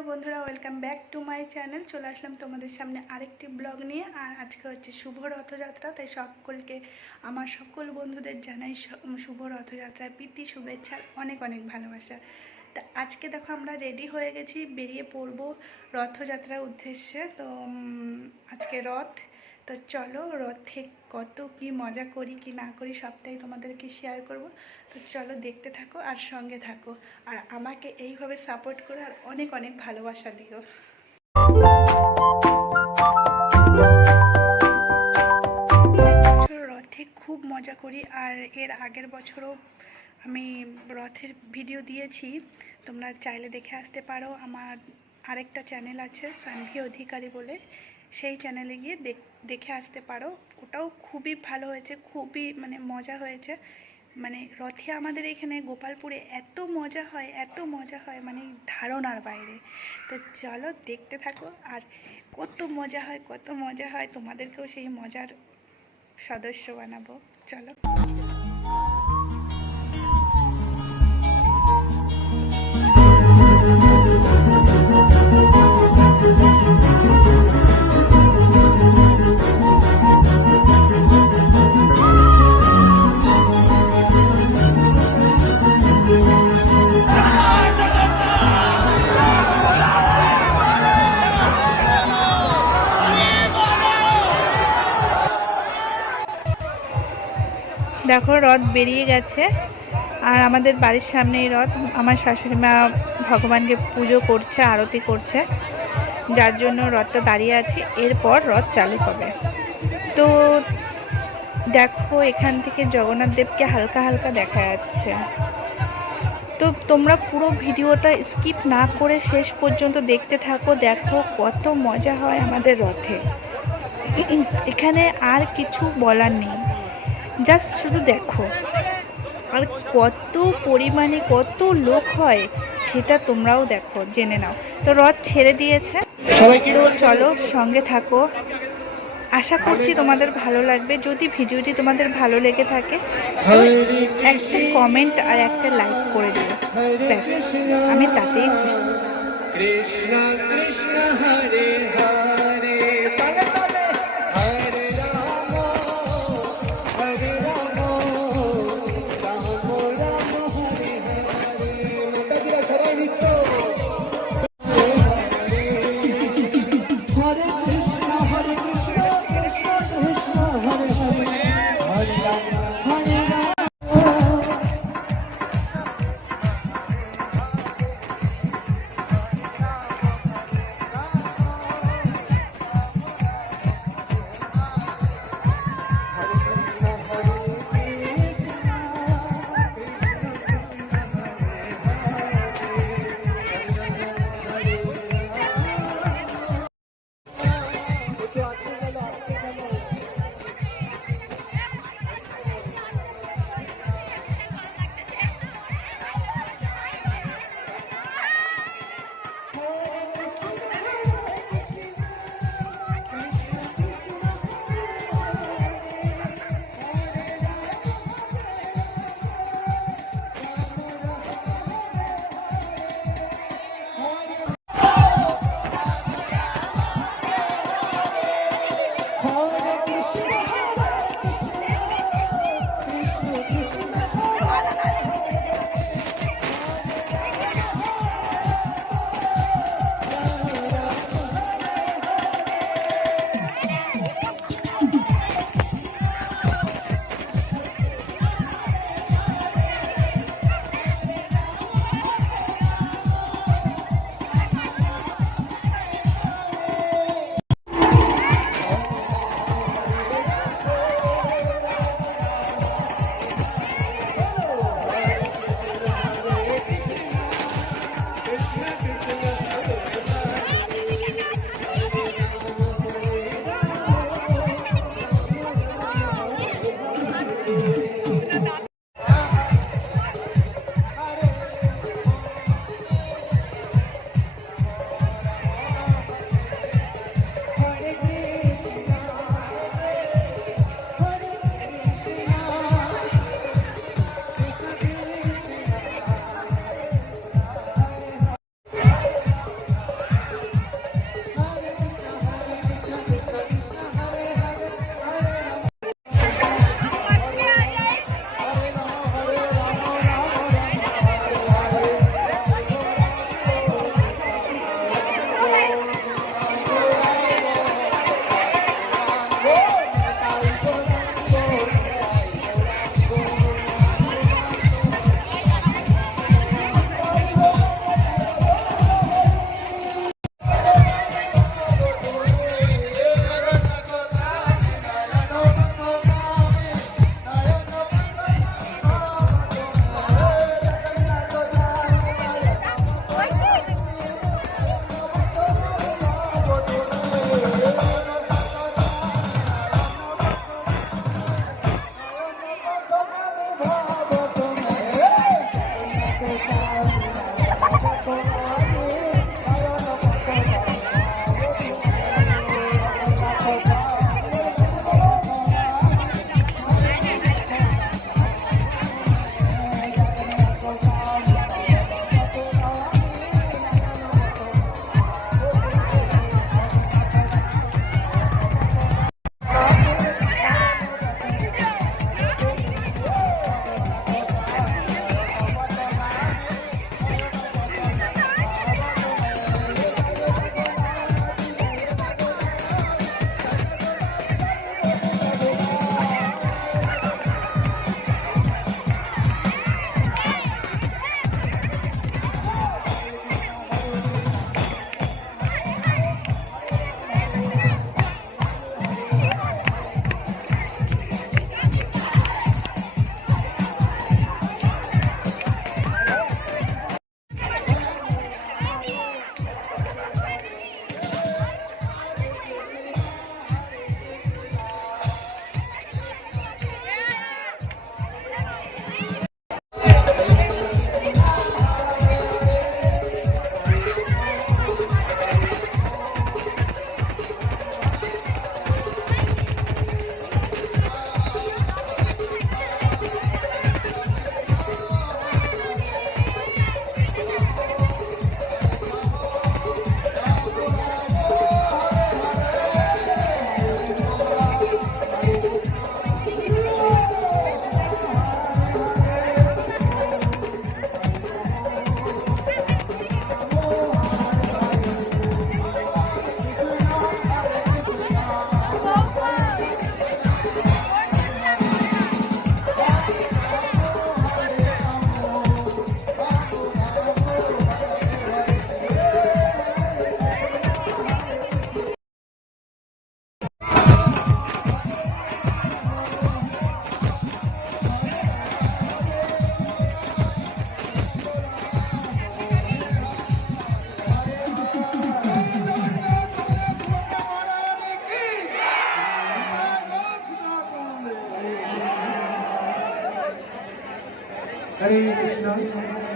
हेलो बंधुरा welcome back to my channel चले आसलाम तुम्हारे सामने आरेकटी ब्लग निये और आज के होच्छे शुभ रथयात्रा ताई सकलके आमार सकल बंधुदेर जानाई शुभ रथयात्रार प्रীতি शुभेच्छा अनेक अनेक भालोबासा। तो आज के देखो आमरा रेडी हो गेছি बेरिये पड़बो रथयात्रार उद्देश्ये। तो आज के रथ तो चलो रथे कत की मजा करी कि ना करी सबटाई तुम्हादेरके शेयर करब। तो चलो देखते थाको और संगे थाको और आमाके এইভাবে सापोर्ट करो और अनेक अनेक भालोबासा दिओ। रथे खूब मजा करी और एर आगेर बछरों आमी रथेर भिडियो दिएছি, তোমরা চাইলে দেখে আসতে পারো। আমার আরেকটা চ্যানেল আছে সানভি অধিকারী বলে, সেই চ্যানেলে গিয়ে দেখে আসতে পারো। ওটাও খুবই ভালো হয়েছে, খুবই মানে মজা হয়েছে। মানে রথে আমাদের এখানে গোপালপুরে এত মজা হয় মানে ধারণার বাইরে। তো চলো দেখতে থাকো আর কত মজা হয় তোমাদেরকেও সেই মজার সদস্য বানাবো। চলো देखो रथ बेरिए गेছে আর আমাদের বাড়ির সামনেই রথ। আমার শাশুড়ি মা ভগবানকে পুজো করছে, আরতি করছে, যার জন্য রথটা দাঁড়িয়ে আছে। এরপর রথ চালু হবে। তো দেখো এখান থেকে জগন্নাথ দেবকে হালকা হালকা দেখা যাচ্ছে। তো তোমরা পুরো ভিডিওটা স্কিপ না করে শেষ পর্যন্ত দেখতে থাকো। দেখো কত মজা হয় আমাদের রথে। এখানে আর কিছু বলার নেই, জাস্ট শুধু দেখো আর কত পরিমাণে কত লোক হয় সেটা তোমরাও দেখো, জেনে নাও। তো রথ ছেড়ে দিয়েছে, তো চলো সঙ্গে থাকো। আশা করছি তোমাদের ভালো লাগবে। যদি ভিডিওটি তোমাদের ভালো লেগে থাকে তো একটা কমেন্ট আর একটা লাইক করে দিও, ব্যাস আমি তাতেই খুশি। কৃষ্ণ কৃষ্ণ হরে হরে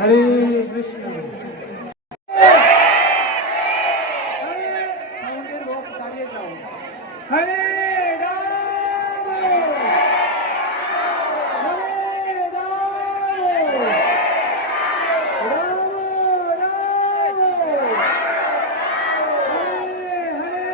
হরে কৃষ্ণ। সাউন্ডের বক্স দাঁড়িয়ে যাও। হরে রাম হরে রাম রাম রাম হরে হরে।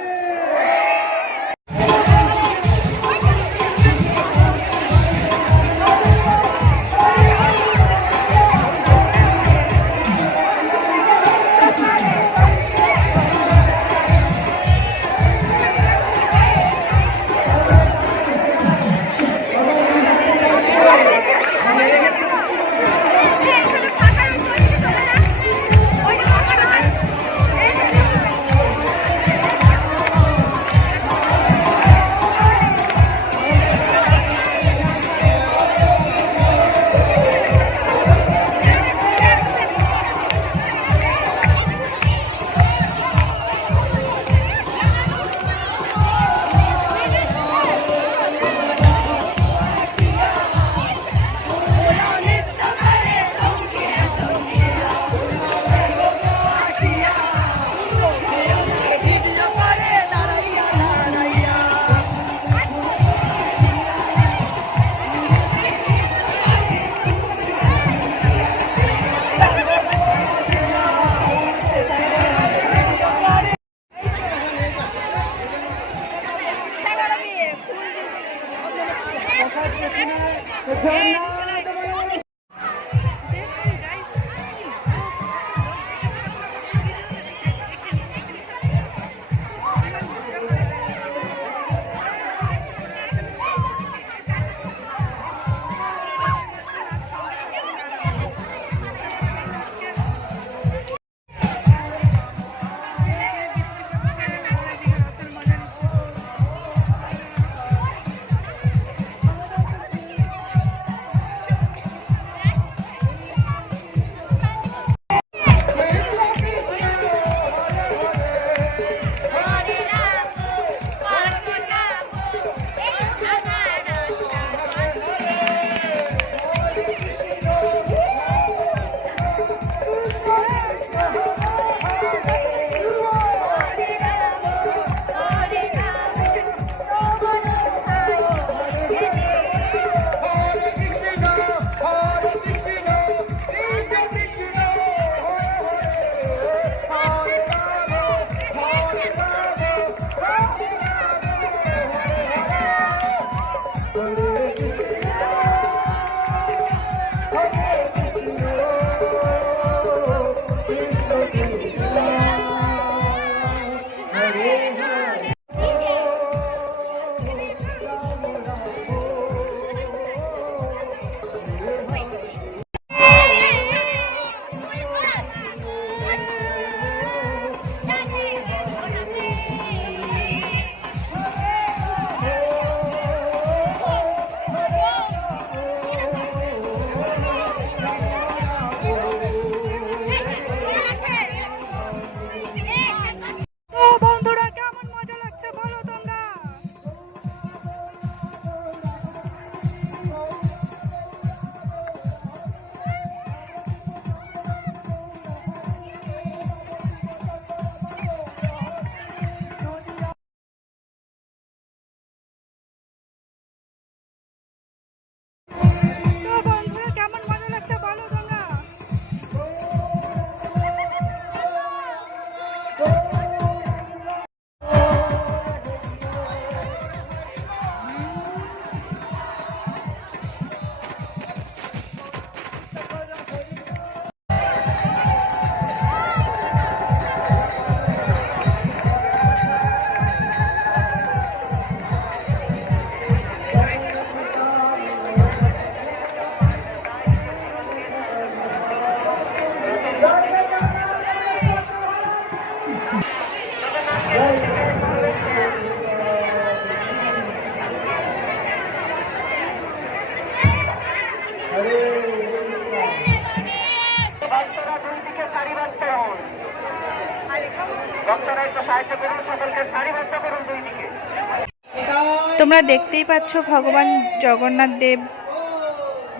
তোমরা দেখতেই পাচ্ছ ভগবান জগন্নাথ দেব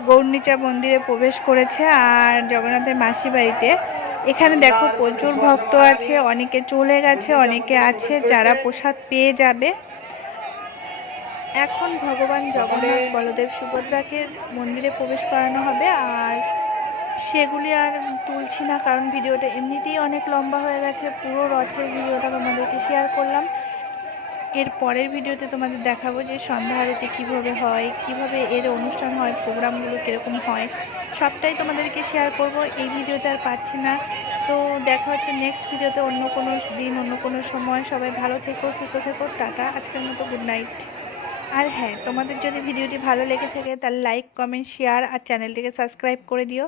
গৌরনীচা মন্দিরে প্রবেশ করেছে আর জগন্নাথের মাসি বাড়িতে। এখানে দেখো প্রচুর ভক্ত আছে, অনেকে চলে গেছে, অনেকে আছে যারা প্রসাদ পেয়ে যাবে। এখন ভগবান জগন্নাথ বলদেব সুভদ্রাকে মন্দিরে প্রবেশ করানো হবে, আর সেগুলি আর তুলছি না কারণ ভিডিওটা এমনিতেই অনেক লম্বা হয়ে গেছে। পুরো রথের ভিডিওটা তোমাদেরকে শেয়ার করলাম। এর পরের ভিডিওতে তোমাদের দেখাবো যে সন্ধ্যা আরতি কীভাবে হয়, কিভাবে এর অনুষ্ঠান হয়, প্রোগ্রামগুলো কীরকম হয়, সবটাই তোমাদেরকে শেয়ার করব। এই ভিডিওতে আর পাচ্ছি না, তো দেখা হচ্ছে নেক্সট ভিডিওতে অন্য কোনো দিন, অন্য কোনো সময়। সবাই ভালো থেকো, সুস্থ থেকো, টাটা, আজকের মতো গুড নাইট। আর হ্যাঁ, তোমাদের যদি ভিডিওটি ভালো লেগে থাকে তাহলে লাইক, কমেন্ট, শেয়ার আর চ্যানেলটিকে সাবস্ক্রাইব করে দিও।